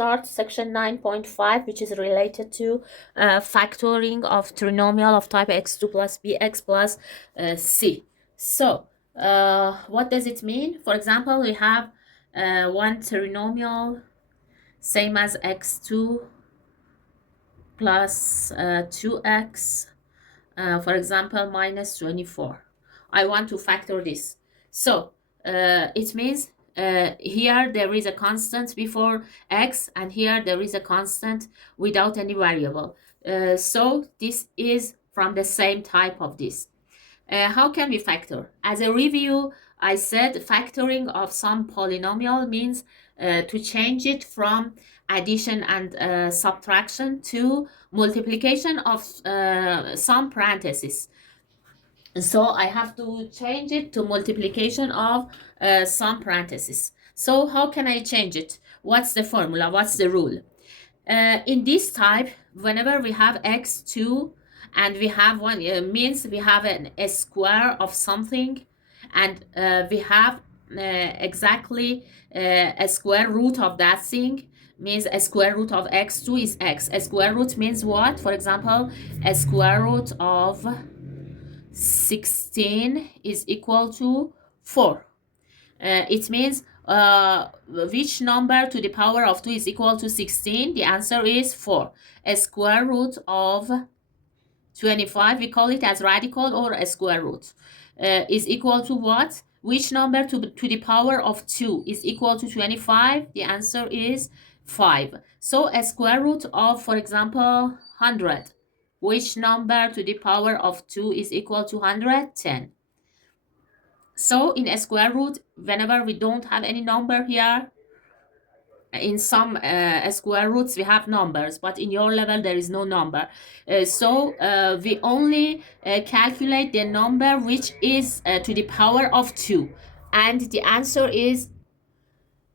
start section 9.5, which is related to factoring of trinomial of type x2 plus bx plus c. So what does it mean? For example, we have one trinomial same as x2 plus 2x, for example, minus 24. I want to factor this. So it means here there is a constant before x, and here there is a constant without any variable. So this is from the same type of this. How can we factor? As a review, I said factoring of some polynomial means to change it from addition and subtraction to multiplication of some parentheses. So I have to change it to multiplication of some parentheses. So how can I change it? What's the formula? What's the rule? In this type, whenever we have x2 and we have one, means we have a square of something, and we have exactly a square root of that thing, means a square root of x2 is x. A square root means what? For example, a square root of 16 is equal to 4. It means which number to the power of 2 is equal to 16? The answer is 4. A square root of 25, we call it as radical or a square root, is equal to what? Which number to the power of 2 is equal to 25? The answer is 5. So a square root of, for example, 100. Which number to the power of 2 is equal to 110? So in a square root, whenever we don't have any number here, in some square roots we have numbers, but in your level there is no number. So we only calculate the number which is to the power of 2. And the answer is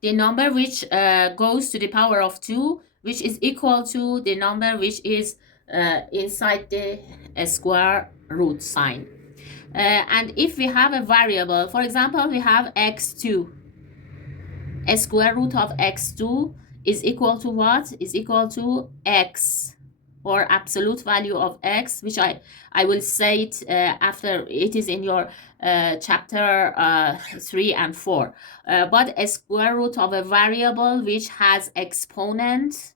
the number which goes to the power of 2, which is equal to the number which is inside the square root sign. And if we have a variable, for example, we have x2, a square root of x2 is equal to what? Is equal to x, or absolute value of x, which I will say it after it is in your chapter 3 and 4. But a square root of a variable which has exponent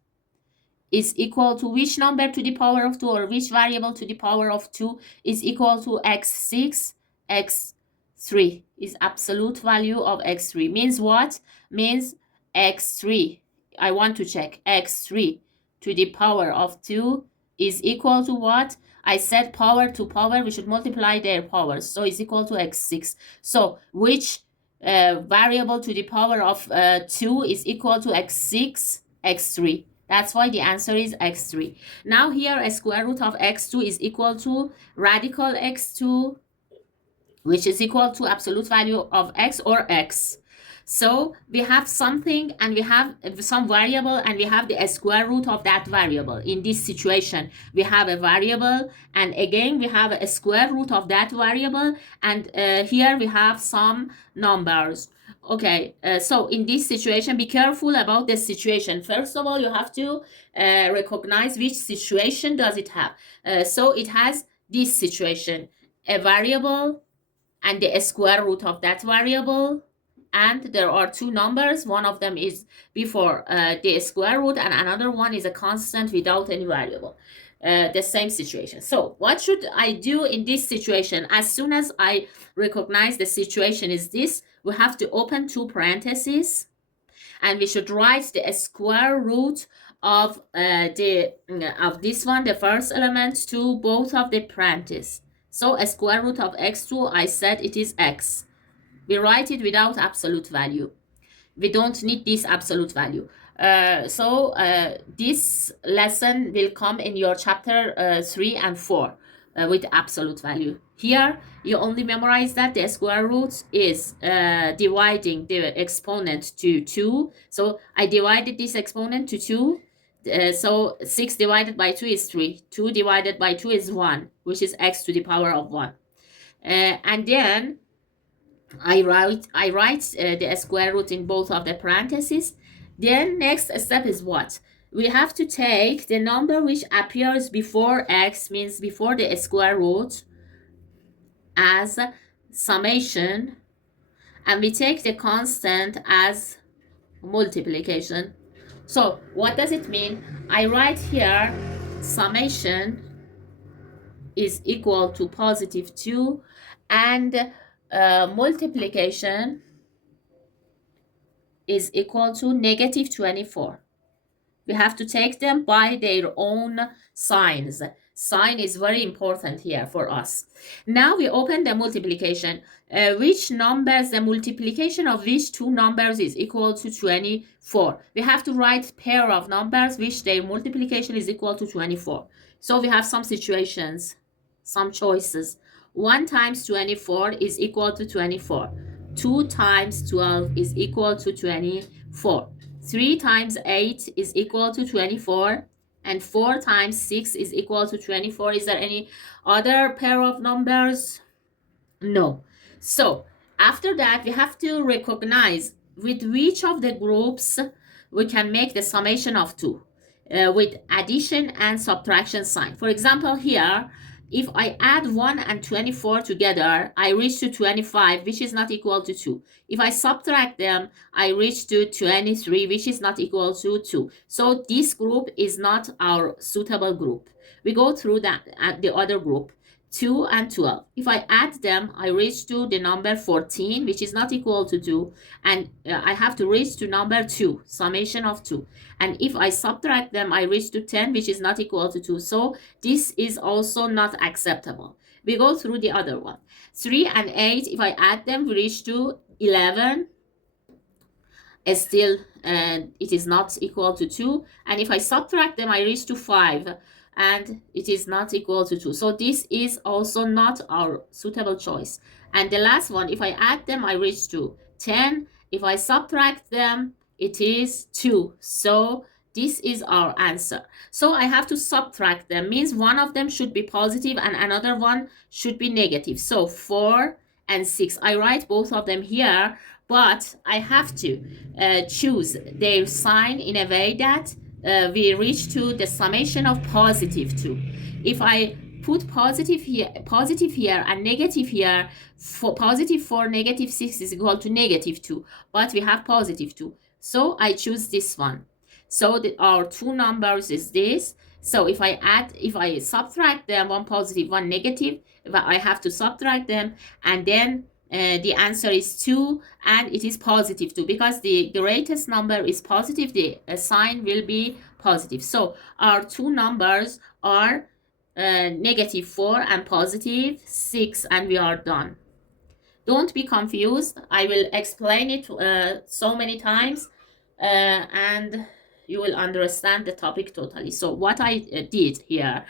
is equal to which number to the power of 2, or which variable to the power of 2 is equal to x6, x3 is absolute value of x3. Means what? Means x3, I want to check, x3 to the power of 2 is equal to what? I said power to power, we should multiply their powers, so it's equal to x6. So which variable to the power of 2 is equal to x6, x3? That's why the answer is x3. Now here a square root of x2 is equal to radical x2, which is equal to absolute value of x, or x. So we have something and we have some variable and we have the square root of that variable. In this situation, we have a variable and again we have a square root of that variable, and here we have some numbers. Okay, so in this situation, be careful about the situation. First of all, you have to recognize which situation does it have. So it has this situation, a variable and the square root of that variable, and there are two numbers. One of them is before the square root and another one is a constant without any variable. The same situation. So what should I do in this situation? As soon as I recognize the situation is this, we have to open two parentheses and we should write the square root of this one, the first element, to both of the parentheses. So a square root of x2, I said it is x. We write it without absolute value. We don't need this absolute value. So this lesson will come in your chapter 3 and 4 with absolute value. Here you only memorize that the square root is dividing the exponent to 2. So I divided this exponent to 2. So 6 divided by 2 is 3. 2 divided by 2 is 1, which is x to the power of 1. And then I write the square root in both of the parentheses. Then next step is what? We have to take the number which appears before x, means before the square root, as summation, and we take the constant as multiplication. So what does it mean? I write here summation is equal to positive 2 and multiplication is equal to negative 24. We have to take them by their own signs. Sign is very important here for us. Now we open the multiplication. Which numbers, the multiplication of which two numbers is equal to 24. We have to write pair of numbers which their multiplication is equal to 24. So we have some situations, some choices. 1 times 24 is equal to 24. 2 times 12 is equal to 24. 3 times 8 is equal to 24, and 4 times 6 is equal to 24. Is there any other pair of numbers? No. So after that, we have to recognize with which of the groups we can make the summation of 2 with addition and subtraction sign. For example, here, if I add 1 and 24 together, I reach to 25, which is not equal to 2. If I subtract them, I reach to 23, which is not equal to 2. So this group is not our suitable group. We go through that at the other group. 2 and 12. If I add them, I reach to the number 14, which is not equal to 2, and I have to reach to number 2, summation of 2. And if I subtract them, I reach to 10, which is not equal to 2. So this is also not acceptable. We go through the other one. 3 and 8, if I add them, we reach to 11. Still, it is not equal to 2. And if I subtract them, I reach to 5. And it is not equal to 2. So this is also not our suitable choice. And the last one, if I add them, I reach to 10. If I subtract them, it is 2. So this is our answer. So I have to subtract them, means one of them should be positive and another one should be negative. So 4 and 6. I write both of them here, but I have to choose their sign in a way that we reach to the summation of positive 2. If I put positive here and negative here, for positive 4, negative 6 is equal to negative 2, but we have positive 2. So I choose this one. So our two numbers is this. So if I subtract them, one positive, one negative, I have to subtract them, and then the answer is 2, and it is positive 2 because the greatest number is positive. The sign will be positive. So our two numbers are negative 4 and positive 6, and we are done. Don't be confused. I will explain it so many times and you will understand the topic totally. So what I did here,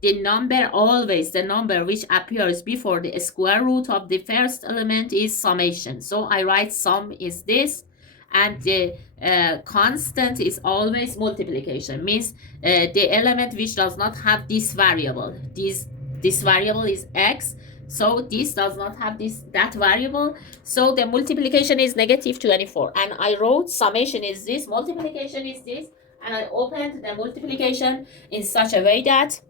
the number, always the number which appears before the square root of the first element is summation. So I write sum is this, and the constant is always multiplication, means the element which does not have this variable. This variable is x, so this does not have that variable. So the multiplication is negative 24, and I wrote summation is this, multiplication is this, and I opened the multiplication in such a way that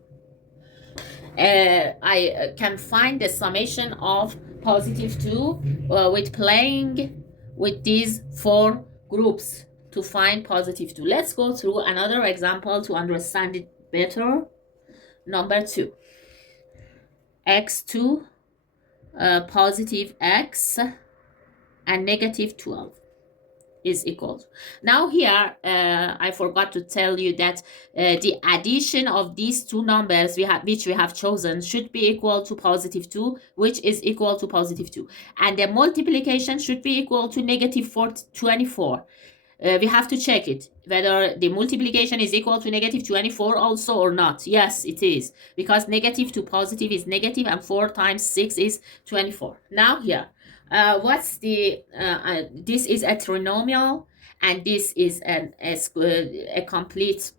I can find the summation of positive 2 with playing with these 4 groups to find positive 2. Let's go through another example to understand it better. Number 2, x2, positive x and negative 12 is equal. Now here, I forgot to tell you that the addition of these two numbers which we have chosen should be equal to positive 2, which is equal to positive 2. And the multiplication should be equal to negative 24. We have to check it, whether the multiplication is equal to negative 24 also or not. Yes, it is, because negative to positive is negative, and 4 times 6 is 24. Now here, what's the this is a trinomial, and this is a complete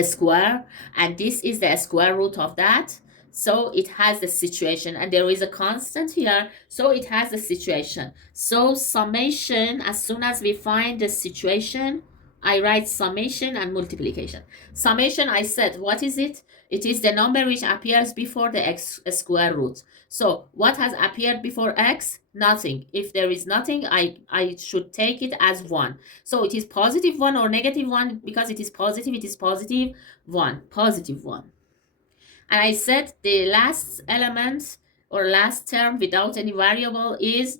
square, and this is the square root of that. So it has the situation, and there is a constant here, so it has the situation. So summation, as soon as we find the situation, I write summation and multiplication. Summation, I said, what is it? It is the number which appears before the x square root. So what has appeared before x? Nothing. If there is nothing, I should take it as 1. So it is positive 1 or negative 1. Because it is positive, it is positive 1. Positive 1. And I said the last element or last term without any variable is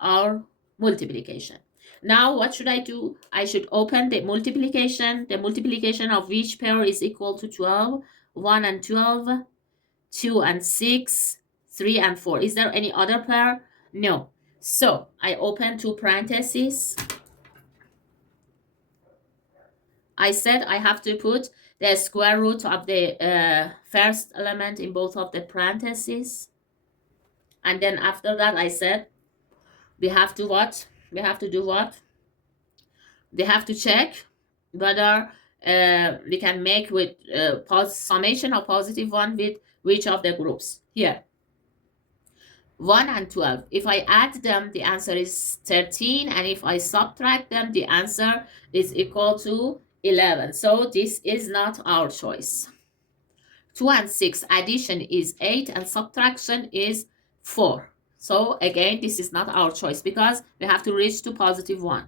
our multiplication. Now what should I do? I should open the multiplication of which pair is equal to 12, 1 and 12, 2 and 6, 3 and 4. Is there any other pair? No. So I open two parentheses. I said I have to put the square root of the first element in both of the parentheses. And then after that, I said we have to what? We have to do what? They have to check whether we can make with summation of positive 1 with which of the groups. Here, 1 and 12. If I add them, the answer is 13. And if I subtract them, the answer is equal to 11. So this is not our choice. 2 and 6, addition is 8 and subtraction is 4. So again, this is not our choice because we have to reach to positive 1.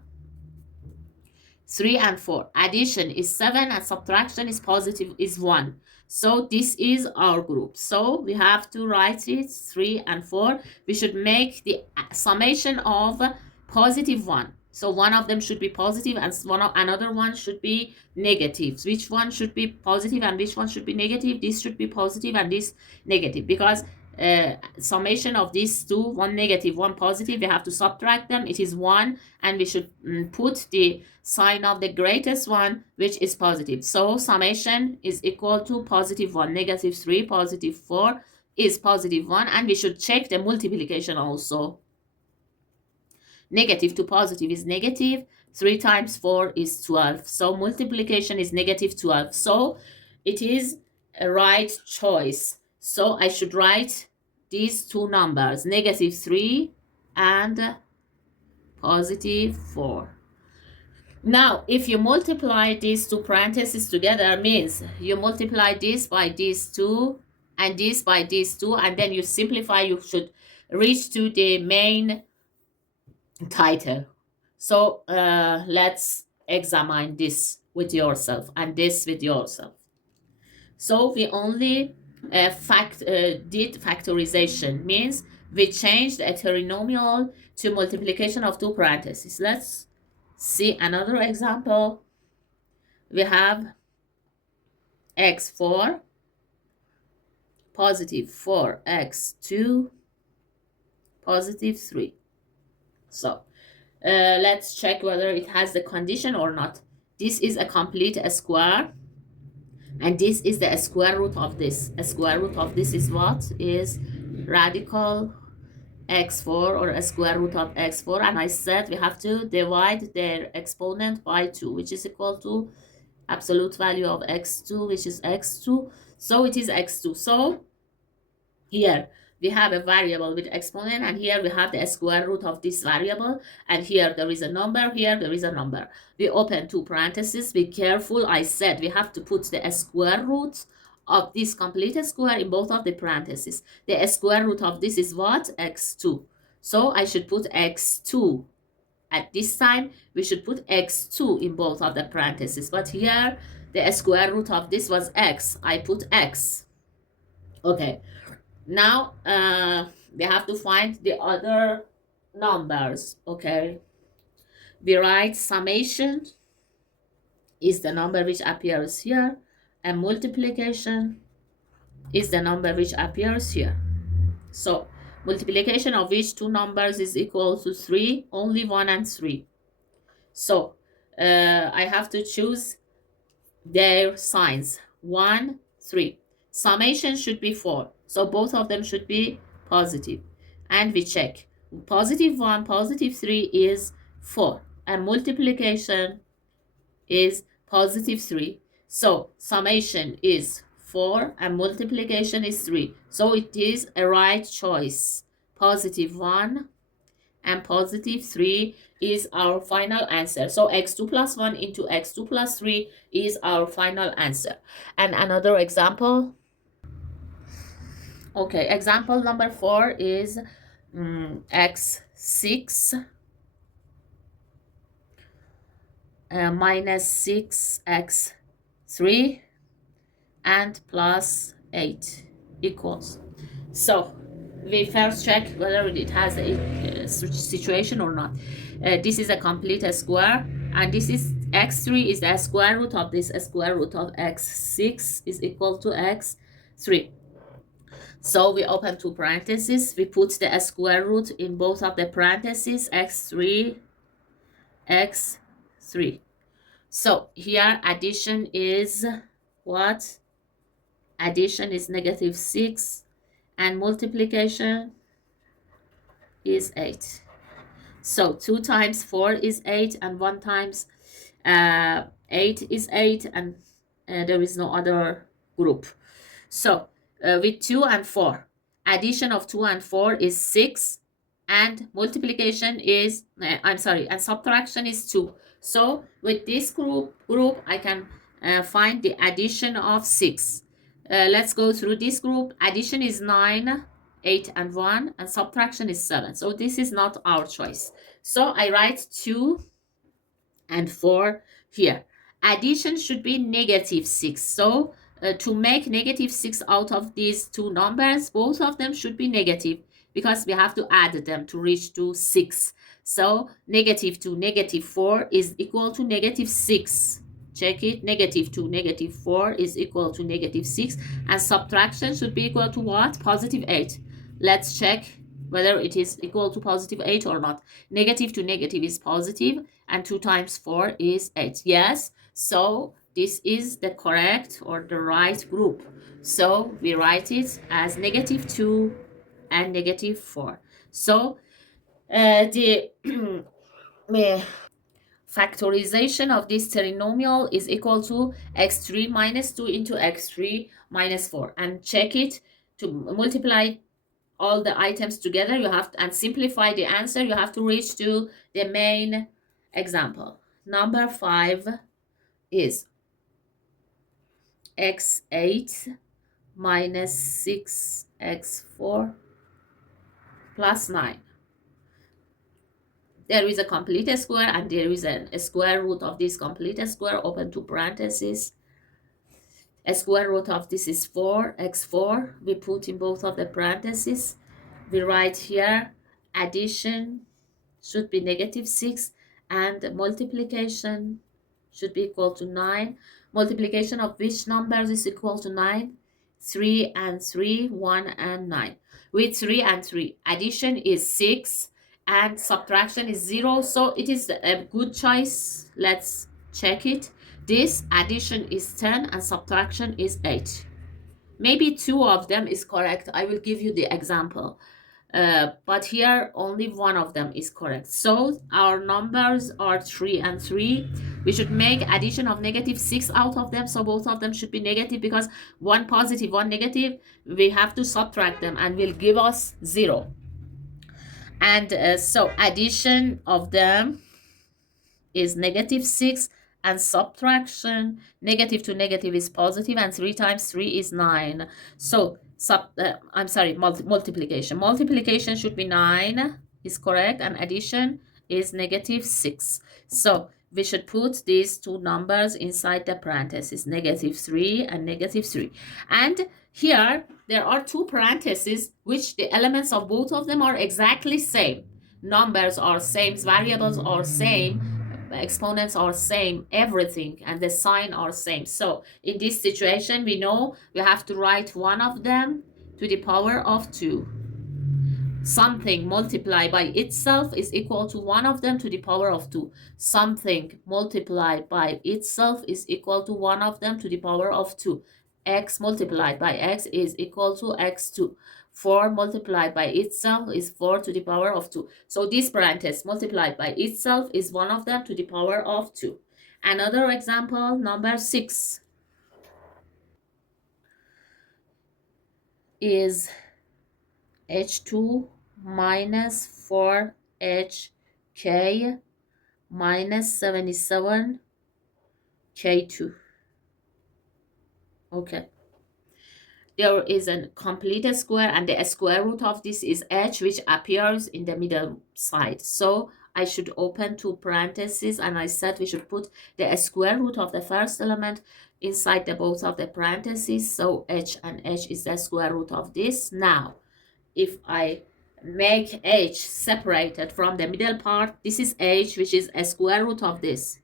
3 and 4, addition is 7 and subtraction is positive is 1. So this is our group. So we have to write it 3 and 4. We should make the summation of positive 1. So one of them should be positive and another one should be negative. Which one should be positive and which one should be negative? This should be positive and this negative, because summation of these two, one negative, one positive, we have to subtract them. It is 1, and we should put the sign of the greatest one, which is positive. So summation is equal to positive 1, negative 3, positive 4 is positive 1, and we should check the multiplication also. Negative to positive is negative. 3 times 4 is 12. So multiplication is negative 12. So it is a right choice. So I should write these two numbers, negative 3 and positive 4. Now, if you multiply these two parentheses together, means you multiply this by these two and this by these two, and then you simplify, you should reach to the main title. So let's examine this with yourself and this with yourself. So we only did factorization, means we changed a trinomial to multiplication of two parentheses. Let's see another example. We have x4 positive 4x2 positive 3. So let's check whether it has the condition or not. This is a complete square, and this is the square root of this. A square root of this is what? Is radical x4 or a square root of x4, and I said we have to divide their exponent by 2, which is equal to absolute value of x2, which is x2. So it is x2. So here we have a variable with exponent, and here we have the square root of this variable, and here there is a number, here there is a number. We open two parentheses. Be careful, I said we have to put the square root of this complete square in both of the parentheses. The square root of this is what? x2. So I should put x2. At this time, we should put x2 in both of the parentheses. But here, the square root of this was x. I put x. Okay. Now, we have to find the other numbers. Okay. We write summation is the number which appears here, and multiplication is the number which appears here. So multiplication of which two numbers is equal to 3, only 1 and 3. So I have to choose their signs, 1, 3. Summation should be 4, so both of them should be positive, and we check. Positive 1, positive 3 is 4, and multiplication is positive 3. So summation is 4 and multiplication is 3. So it is a right choice. Positive 1 and positive 3 is our final answer. So x2 plus 1 into x2 plus 3 is our final answer. And another example. Okay, example number 4 is x6 minus 6x3 and plus 8 equals. So we first check whether it has a situation or not. This is a complete square, and this is x3 is the square root of this square root of x6 is equal to x3. So we open two parentheses, we put the square root in both of the parentheses, x3, x3. So here addition is what? Addition is negative 6 and multiplication is 8. So 2 times 4 is 8 and 1 times 8 is 8, and there is no other group. So with 2 and 4, addition of 2 and 4 is 6 and multiplication is, and subtraction is 2. So with this group I can find the addition of 6. Let's go through this group. Addition is 9, 8 and 1, and subtraction is 7. So this is not our choice. So I write 2 and 4 here. Addition should be negative 6. So to make negative 6 out of these two numbers, both of them should be negative because we have to add them to reach to 6. So negative 2, negative 4 is equal to negative 6. Check it. Negative 2, negative 4 is equal to negative 6. And subtraction should be equal to what? Positive 8. Let's check whether it is equal to positive 8 or not. Negative to negative is positive, and 2 times 4 is 8. Yes, so this is the correct or the right group. So we write it as negative 2 and negative 4. So the factorization of this trinomial is equal to x3 minus 2 into x3 minus 4. And check it. To multiply all the items together, you have to, and simplify the answer, you have to reach to the main example. Number 5 is x8 minus 6x4 plus 9. There is a complete square and there is a square root of this complete square, open two parentheses. A square root of this is 4, x4. We put in both of the parentheses. We write here addition should be negative 6 and multiplication should be equal to 9. Multiplication of which numbers is equal to 9? 3 and 3, 1 and 9. With 3 and 3, addition is 6 and subtraction is 0. So it is a good choice. Let's check it. This addition is 10 and subtraction is 8. Maybe 2 of them is correct. I will give you the example. But here only one of them is correct. So our numbers are 3 and 3. We should make addition of negative 6 out of them. So both of them should be negative because one positive, one negative. We have to subtract them and will give us 0. And so addition of them is negative 6 and subtraction, negative to negative is positive, and 3 times 3 is 9. So multiplication. Multiplication should be 9 is correct, and addition is negative 6. So we should put these two numbers inside the parentheses, negative 3 and negative 3. And here there are two parentheses which the elements of both of them are exactly same. Numbers are same, variables are same, exponents are same, everything, and the sign are same. So in this situation, we know we have to write one of them to the power of 2. Something multiplied by itself is equal to one of them to the power of 2. Something multiplied by itself is equal to one of them to the power of 2. X multiplied by x is equal to x2. 4 multiplied by itself is 4 to the power of 2. So this parenthesis multiplied by itself is one of them to the power of 2. Another example, number 6. is h2 minus 4hk minus 77 k2. Okay, there is a complete square, and the square root of this is h, which appears in the middle side. So I should open two parentheses, and I said we should put the square root of the first element inside the both of the parentheses. So h and h is the square root of this. Now if I make h separated from the middle part, this is h, which is a square root of this.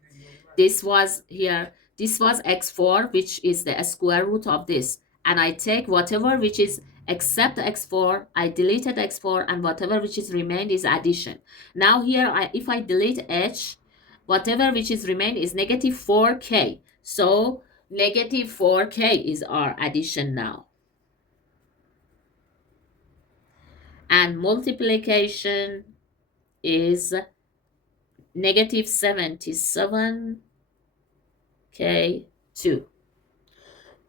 This was here, this was x4, which is the square root of this. And I take whatever which is except x4, I deleted x4, and whatever which is remained is addition. Now here, if I delete h, whatever which is remained is negative 4k. So negative 4k is our addition now. And multiplication is negative 77k2.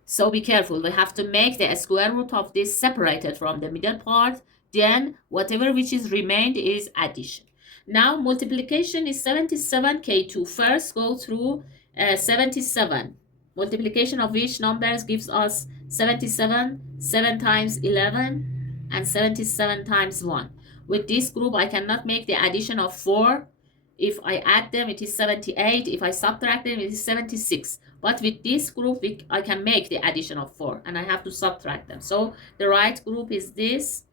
So be careful, we have to make the square root of this separated from the middle part, then whatever which is remained is addition. Now multiplication is 77k2. First go through 77. Multiplication of which numbers gives us 77, 7 times 11, and 77 times 1. With this group, I cannot make the addition of 4. If I add them, it is 78. If I subtract them, it is 76. But with this group, I can make the addition of 4, and I have to subtract them. So the right group is this.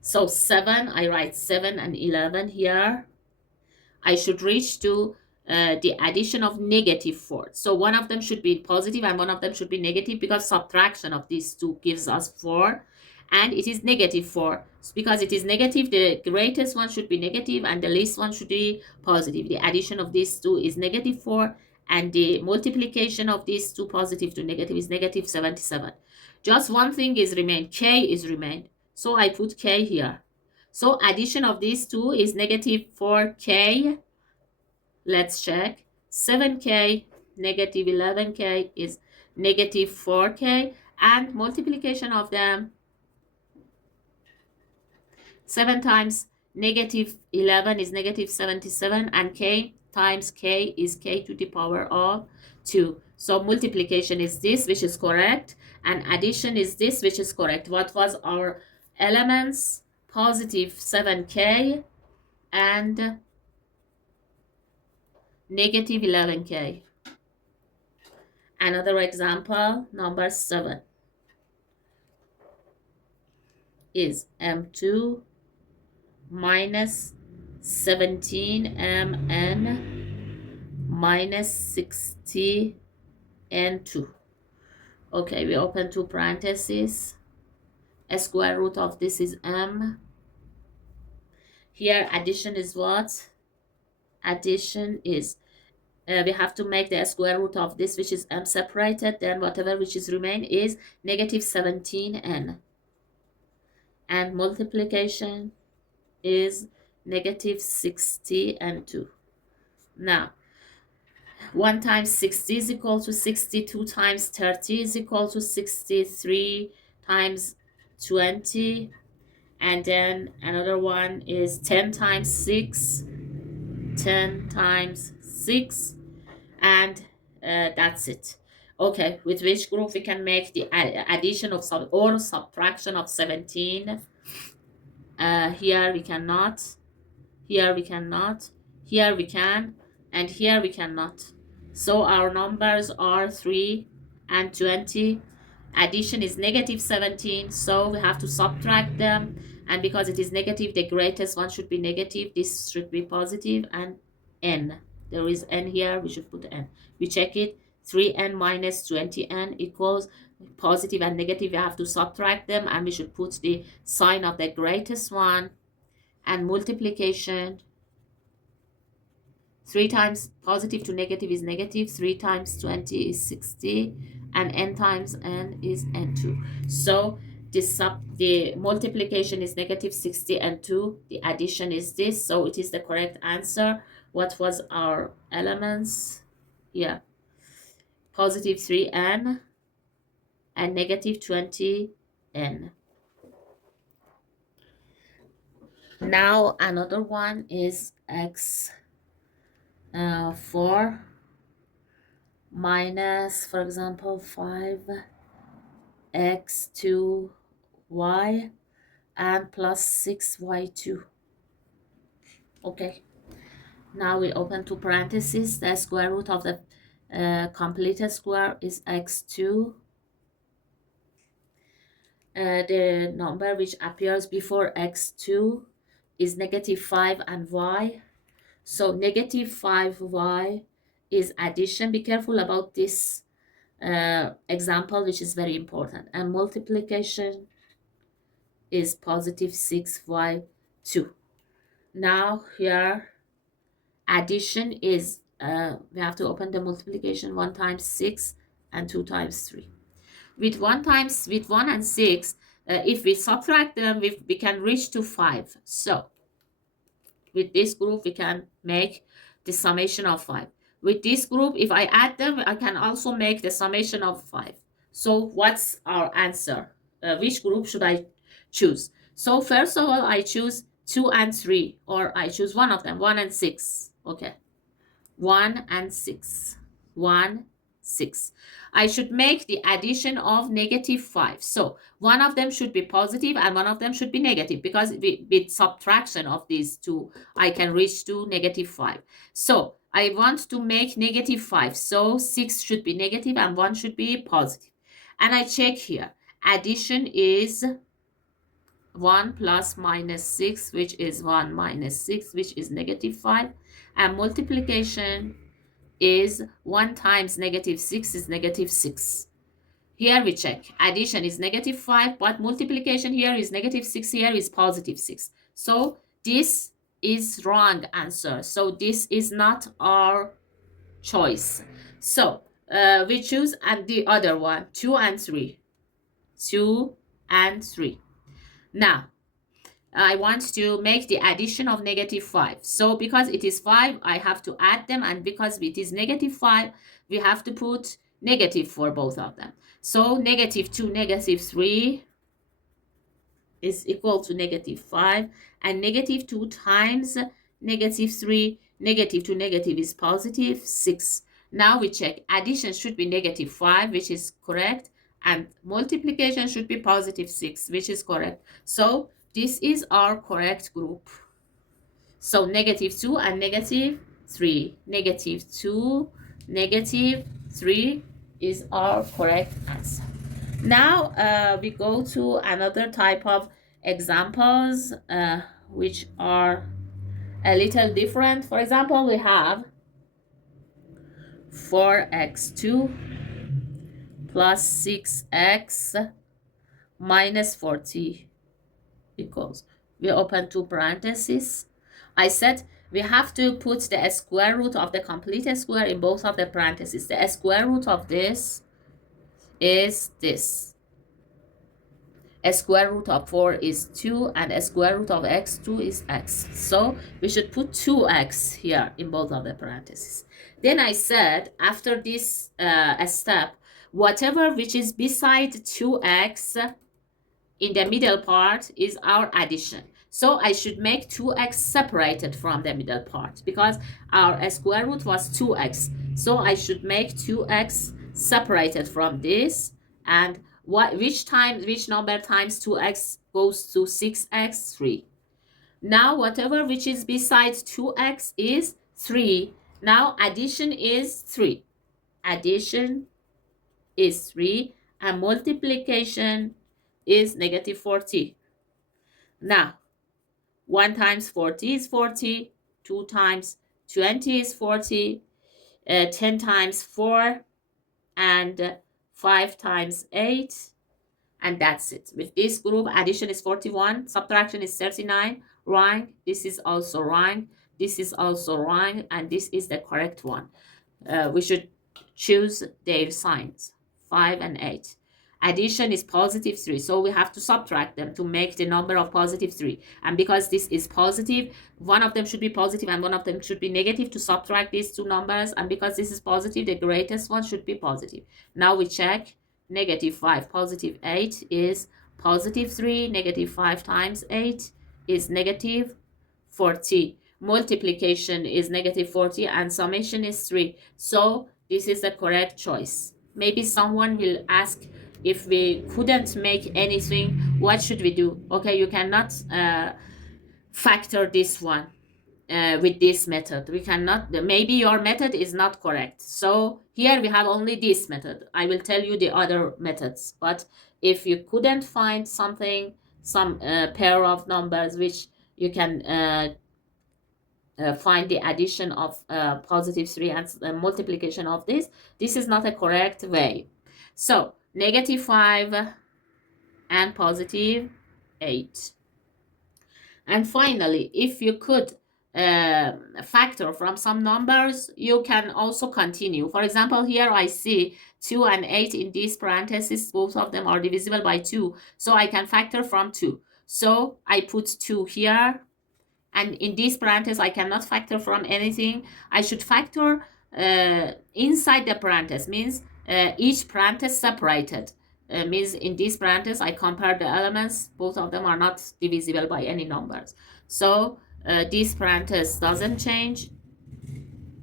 So 7, I write 7 and 11 here. I should reach to the addition of negative 4. So one of them should be positive and one of them should be negative, because subtraction of these two gives us 4. And it is negative 4. Because it is negative, the greatest one should be negative and the least one should be positive. The addition of these two is negative 4, and the multiplication of these two positive to negative is negative 77. Just one thing is remained. K is remained. So I put k here. So addition of these two is negative 4k. Let's check. 7k negative 11k is negative 4k, and multiplication of them, 7 times negative 11 is negative 77, and k times k is k to the power of 2. So multiplication is this, which is correct, and addition is this, which is correct. What was our elements? Positive 7k and negative 11k. Another example, number 7, is m2 minus 17mn minus 60 n2. Okay, we open two parentheses. A square root of this is m. Here addition is what? Addition is we have to make the square root of this, which is m, separated, then whatever which is remain is negative 17n. And multiplication is negative 60 and 2. Now 1 times 60 is equal to 60, 2 times 30 is equal to 60, 3 times 20, and then another one is 10 times 6, 10 times 6, and that's it. Okay, with which group we can make the addition of or subtraction of 17? Here we cannot, here we cannot, here we can, and here we cannot. So our numbers are 3 and 20. Addition is negative 17, so we have to subtract them, and because it is negative, the greatest one should be negative, this should be positive, and n. There is n here, we should put n. We check it, 3n minus 20n equals positive and negative. We have to subtract them, and we should put the sign of the greatest one. And multiplication, 3 times positive to negative is negative, 3 times 20 is 60, and n times n is n2. So the multiplication is negative 60 and 2. The addition is this, so it is the correct answer. What was our elements? Yeah, positive 3n and negative 20 n. Now another one is x4 minus, for example, 5x2y and plus 6y2. Okay, now we open two parentheses. The square root of the completed square is x2. The number which appears before x2 is -5 and y. So -5y is addition. Be careful about this example, which is very important. And multiplication is +6y2. Now here addition is, we have to open the multiplication 1 times 6 and 2 times 3. With 1 and 6, if we subtract them, we can reach to 5. So with this group, we can make the summation of 5. With this group, if I add them, I can also make the summation of 5. So what's our answer? Which group should I choose? So first of all, I choose 2 and 3, or I choose one of them, 1 and 6. Okay, 1 and 6. 1, 6. I should make the addition of -5. So one of them should be positive and one of them should be negative, because with subtraction of these two, I can reach to -5. So I want to make -5. So 6 should be negative and 1 should be positive. And I check here. Addition is 1 plus -6, which is 1 minus 6, which is -5. And multiplication is 1 times -6 is -6. Here we check. Addition is -5, but multiplication here is -6, here is +6. So this is wrong answer. So this is not our choice. So we choose and the other one, 2 and 3. 2 and 3. Now, I want to make the addition of -5. So because it is 5, I have to add them. And because it is -5, we have to put negative for both of them. So -2, -3 is equal to -5. And -2 times -3, negative to negative is +6. Now we check. Addition should be -5, which is correct. And multiplication should be +6, which is correct. So this is our correct group. So -2 and -3. -2, -3 is our correct answer. Now we go to another type of examples which are a little different. For example, we have 4x2 plus 6x minus 40 equals. We open two parentheses. I said we have to put the square root of the completed square in both of the parentheses. The square root of this is this. A square root of 4 is 2, and a square root of x2 is x. So we should put 2x here in both of the parentheses. Then I said, after this step, whatever which is beside 2x in the middle part is our addition. So I should make 2x separated from the middle part, because our square root was 2x. So I should make 2x separated from this. And which number times 2x goes to 6x? 3. Now whatever which is beside 2x is 3. Now addition is 3. Addition is 3, and multiplication is -40. Now 1 times 40 is 40, 2 times 20 is 40, 10 times 4, and 5 times 8, and that's it. With this group, addition is 41, subtraction is 39, wrong. This is also wrong. This is also wrong, and this is the correct one. We should choose their signs, 5 and 8. Addition is +3, so we have to subtract them to make the number of +3. And because this is positive, one of them should be positive and one of them should be negative to subtract these two numbers. And because this is positive, the greatest one should be positive. Now we check. -5, +8 is positive 3, negative 5 times 8 is negative 40. Multiplication is negative 40 and summation is 3. So this is the correct choice. Maybe someone will ask, if we couldn't make anything, what should we do? Okay, you cannot factor this one with this method. We cannot, maybe your method is not correct. So here we have only this method. I will tell you the other methods. But if you couldn't find something, some pair of numbers which you can find the addition of positive 3 and multiplication of this is not a correct way. So negative 5 and positive 8. And finally, if you could factor from some numbers, you can also continue. For example, here I see 2 and 8 in these parentheses. Both of them are divisible by 2. So I can factor from 2. So I put 2 here. And in this parenthesis, I cannot factor from anything. I should factor inside the parenthesis, means each parenthesis separated. Means in this parenthesis, I compare the elements. Both of them are not divisible by any numbers. So this parenthesis doesn't change.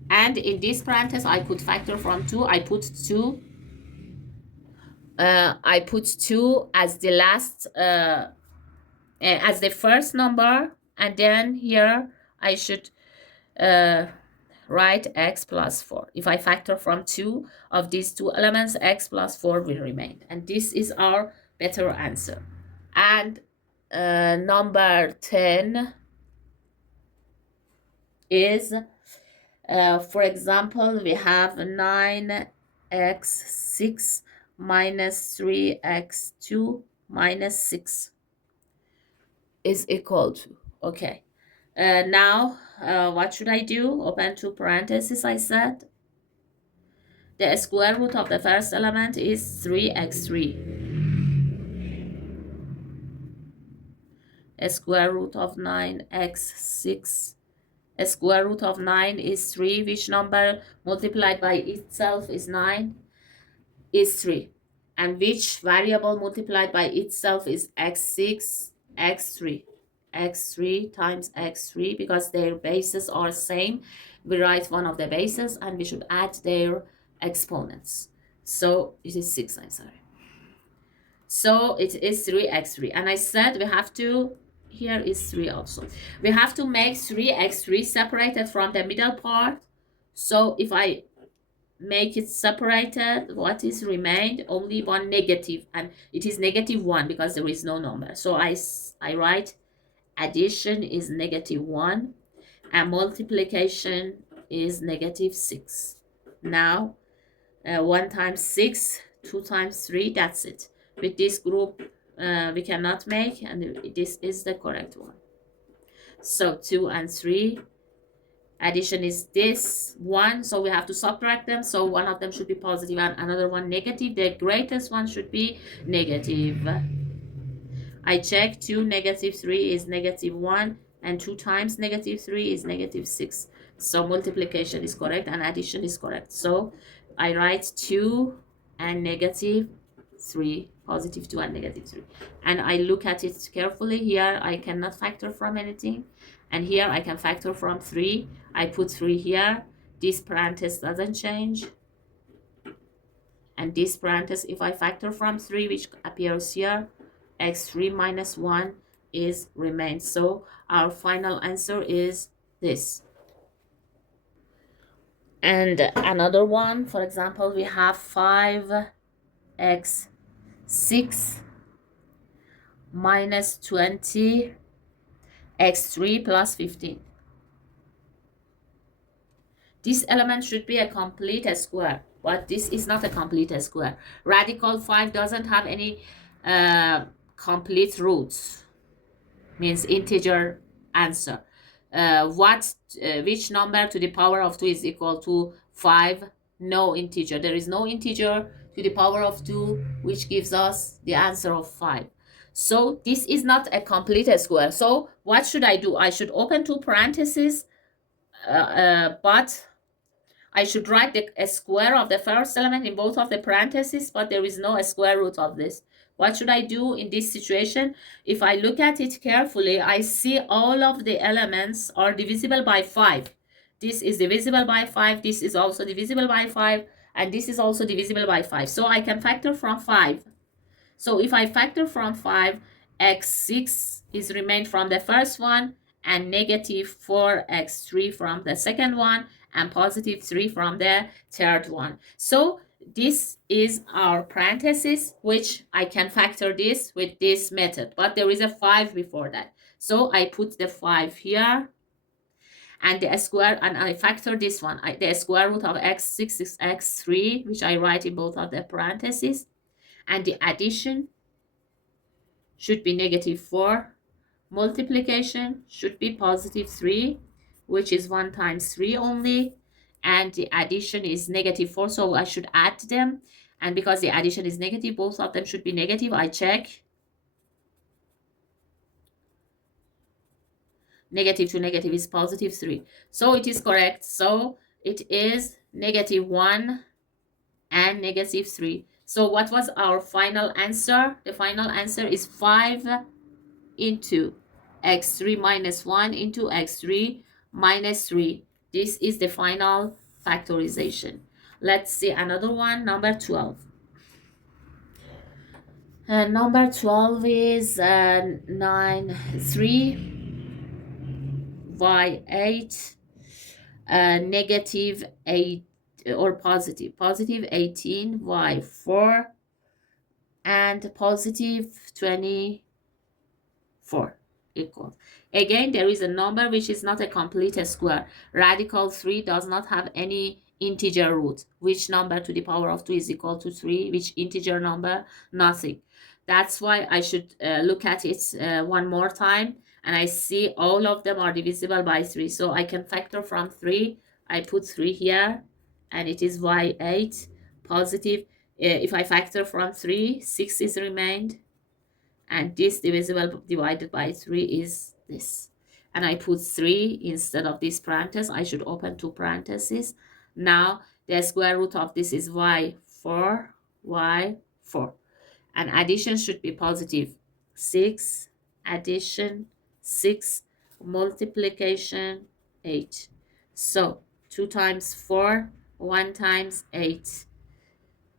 And in this parenthesis, I could factor from 2. I put 2. I put 2 as the last, as the first number. And then here I should write x plus 4. If I factor from 2 of these two elements, x plus 4 will remain. And this is our better answer. And number 10 is, for example, we have 9x6 minus 3x2 minus 6 is equal to, okay. Now, what should I do? Open two parentheses, I said. The square root of the first element is 3x3. A square root of 9x6. A square root of 9 is 3. Which number multiplied by itself is 9? Is 3. And which variable multiplied by itself is x6, x3? x3 times x3, because their bases are same. We write one of the bases and we should add their exponents. So it is 6, I'm sorry. So it is 3x3. And I said we have to, here is 3 also. We have to make 3x3 separated from the middle part. So if I make it separated, what is remained? Only one negative, and it is negative 1 because there is no number. So I write addition is negative 1 and multiplication is negative 6. Now 1 times 6, 2 times 3, that's it. With this group we cannot make, and this is the correct one. So 2 and 3, addition is this 1, so we have to subtract them. So one of them should be positive and another one negative. The greatest one should be negative. I check 2 negative 3 is negative 1, and 2 times negative 3 is negative 6. So multiplication is correct and addition is correct. So I write 2 and negative 3, positive 2 and negative 3. And I look at it carefully. Here I cannot factor from anything. And here I can factor from 3. I put 3 here. This parenthesis doesn't change. And this parenthesis, if I factor from 3, which appears here, x3 minus 1 is remains. So our final answer is this. And another one, for example, we have 5x6 minus 20 x3 plus 15. This element should be a complete square, but this is not a complete square. Radical 5 doesn't have any complete roots, means integer answer. Which number to the power of 2 is equal to 5? No integer. There is no integer to the power of 2 which gives us the answer of 5. So this is not a complete square. So what should I do? I should open two parentheses, but I should write the square of the first element in both of the parentheses, but there is no square root of this. What should I do in this situation? If I look at it carefully, I see all of the elements are divisible by 5. This is divisible by 5, this is also divisible by 5, and this is also divisible by 5. So I can factor from 5. So if I factor from 5, x6 is remained from the first one, and negative 4x3 from the second one, and positive 3 from the third one. So this is our parenthesis, which I can factor this with this method, but there is a 5 before that. So I put the 5 here, and the square, and I factor this one. The square root of x6 is x3, which I write in both of the parentheses, and the addition should be negative 4. Multiplication should be positive 3, which is 1 times 3 only. And the addition is negative 4, so I should add them. And because the addition is negative, both of them should be negative. I check. Negative to negative is positive 3. So it is correct. So it is negative 1 and negative 3. So what was our final answer? The final answer is 5 into x3 minus 1 into x3 minus 3. This is the final factorization. Let's see another one, number 12. Number 12 is 9, 3 y8 negative 8 or positive 18 y4 and positive 24 equals. Again, there is a number which is not a complete square. Radical 3 does not have any integer root. Which number to the power of 2 is equal to 3? Which integer number? Nothing. That's why I should look at it one more time, and I see all of them are divisible by 3. So I can factor from 3. I put 3 here, and it is y8 positive. If I factor from 3, 6 is remained, and this divisible divided by 3 is this. And I put 3 instead of this parenthesis. I should open 2 parentheses. Now the square root of this is y4, y4. And addition should be positive 6, addition 6, multiplication 8. So 2 times 4, 1 times 8.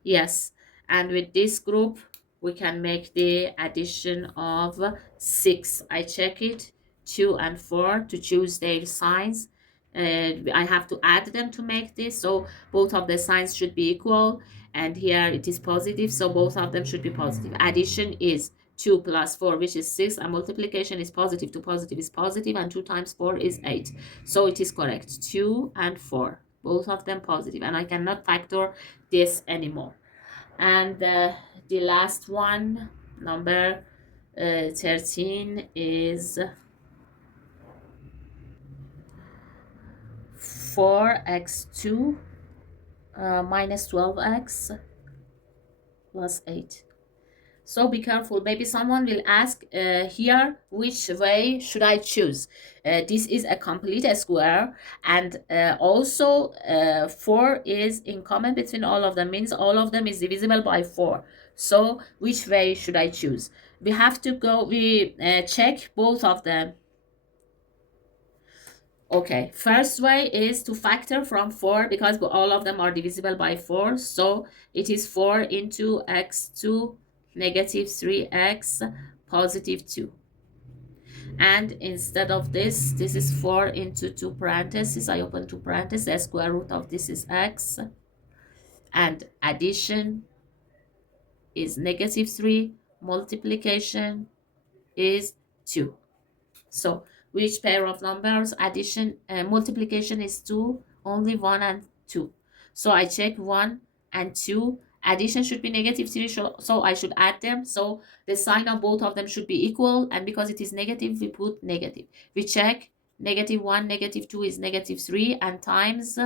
Yes, and with this group, we can make the addition of 6. I check it, 2 and 4 to choose their signs. I have to add them to make this, so both of the signs should be equal, and here it is positive, so both of them should be positive. Addition is 2 plus 4, which is 6, and multiplication is positive to positive is positive, and 2 times 4 is 8. So it is correct, 2 and 4, both of them positive, and I cannot factor this anymore. And the last one, number 13, is 4x2 minus 12x plus 8. So be careful. Maybe someone will ask here, which way should I choose? This is a complete square, and also 4 is in common between all of them, means all of them is divisible by 4. So which way should I choose? We have to go, we check both of them. Okay, first way is to factor from 4 because all of them are divisible by 4. So it is 4 into x2 negative 3x positive 2. And instead of this is 4 into 2 parentheses. I open 2 parentheses. The square root of this is x. And addition is negative 3. Multiplication is 2. So which pair of numbers? Addition, multiplication is 2, only 1 and 2. So I check 1 and 2. Addition should be negative 3, so I should add them. So the sign of both of them should be equal, and because it is negative, we put negative. We check negative 1, negative 2 is negative 3, and times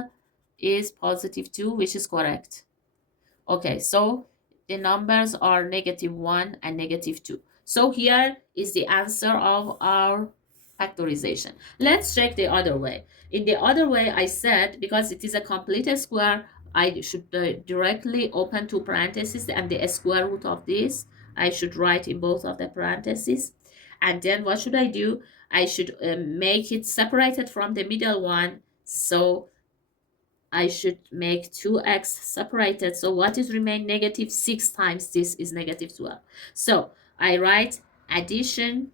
is positive 2, which is correct. Okay, so the numbers are negative 1 and negative 2. So here is the answer of our factorization. Let's check the other way. In the other way, I said because it is a complete square, I should directly open two parentheses and the square root of this I should write in both of the parentheses. And then what should I do? I should make it separated from the middle one. So I should make 2x separated. So what is remain? Negative 6 times this is negative 12. So I write addition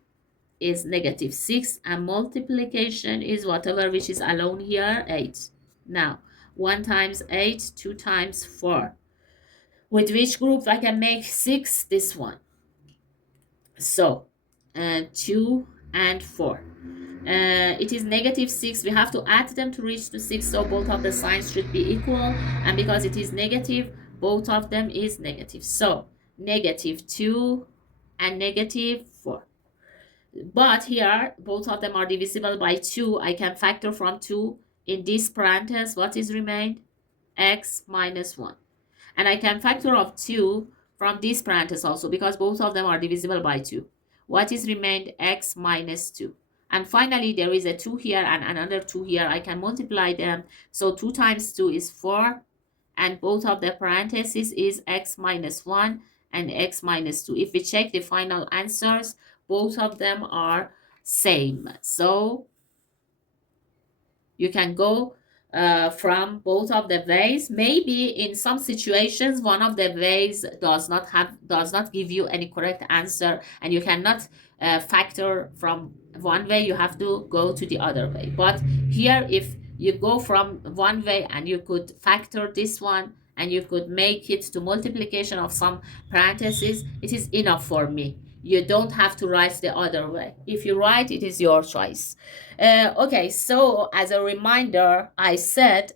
is negative 6 and multiplication is whatever which is alone here, 8. Now, 1 times 8, 2 times 4. With which group I can make 6? This one. So, 2 and 4. It is negative 6. We have to add them to reach to 6, so both of the signs should be equal. And because it is negative, both of them is negative. So, negative 2 and negative 4. But here, both of them are divisible by 2. I can factor from 2. In this parenthesis, what is remained? X minus 1. And I can factor of 2 from this parenthesis also because both of them are divisible by 2. What is remained? X minus 2. And finally, there is a 2 here and another 2 here. I can multiply them. So 2 times 2 is 4. And both of the parentheses is x minus 1 and x minus 2. If we check the final answers, both of them are same. So you can go from both of the ways. Maybe in some situations one of the ways does not give you any correct answer, and you cannot factor from one way. You have to go to the other way. But here, if you go from one way and you could factor this one and you could make it to multiplication of some parentheses, it is enough for me. You don't have to write the other way. If you write, it is your choice. Okay, so as a reminder, I said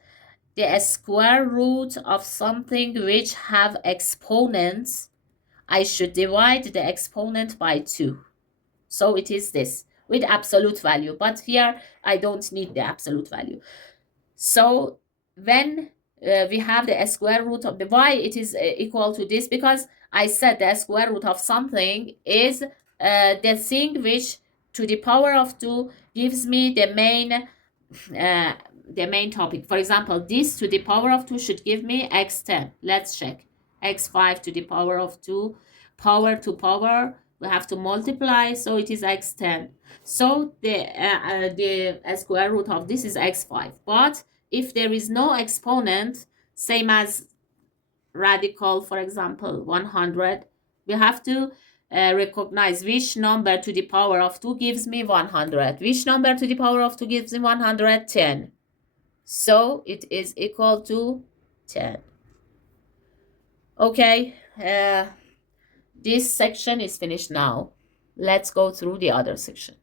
the square root of something which have exponents, I should divide the exponent by 2. So it is this with absolute value. But here, I don't need the absolute value. So when we have the square root of the y, it is equal to this because I said the square root of something is the thing which to the power of 2 gives me the main topic. For example, this to the power of 2 should give me x10. Let's check. x5 to the power of 2, power to power, we have to multiply, so it is x10. So the square root of this is x5. But if there is no exponent, same as radical, for example, 100, we have to recognize which number to the power of 2 gives me 100. Which number to the power of 2 gives me 110. So it is equal to 10. Okay, this section is finished now. Let's go through the other section.